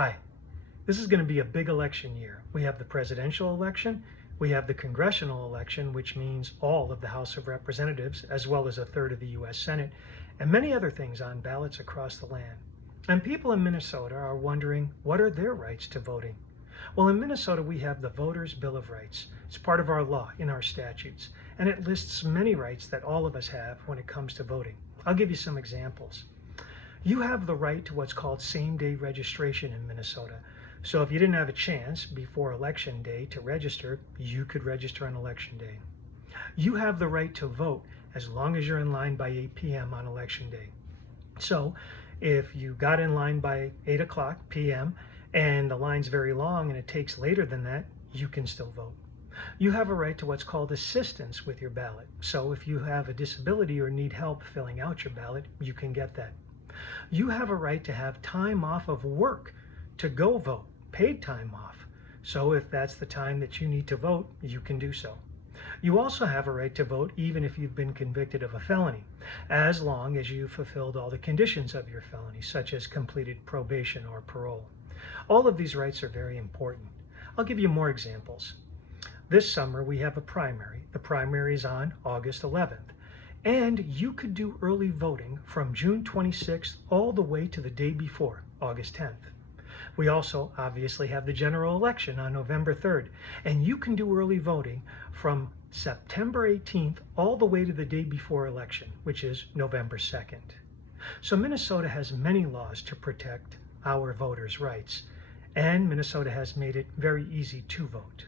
Hi, this is going to be a big election year. We have the presidential election, we have the congressional election, which means all of the House of Representatives, as well as a third of the U.S. Senate, and many other things on ballots across the land. And people in Minnesota are wondering, what are their rights to voting? Well, in Minnesota, we have the Voters' Bill of Rights. It's part of our law in our statutes, and it lists many rights that all of us have when it comes to voting. I'll give you some examples. You have the right to what's called same-day registration in Minnesota. So if you didn't have a chance before election day to register, you could register on election day. You have the right to vote as long as you're in line by 8 p.m. on election day. So if you got in line by 8 o'clock p.m. and the line's very long and it takes later than that, you can still vote. You have a right to what's called assistance with your ballot. So if you have a disability or need help filling out your ballot, you can get that. You have a right to have time off of work to go vote, paid time off. So if that's the time that you need to vote, you can do so. You also have a right to vote even if you've been convicted of a felony, as long as you've fulfilled all the conditions of your felony, such as completed probation or parole. All of these rights are very important. I'll give you more examples. This summer we have a primary. The primary is on August 11th. And you could do early voting from June 26th all the way to the day before, August 10th. We also obviously have the general election on November 3rd, and you can do early voting from September 18th all the way to the day before election, which is November 2nd. So Minnesota has many laws to protect our voters' rights, and Minnesota has made it very easy to vote.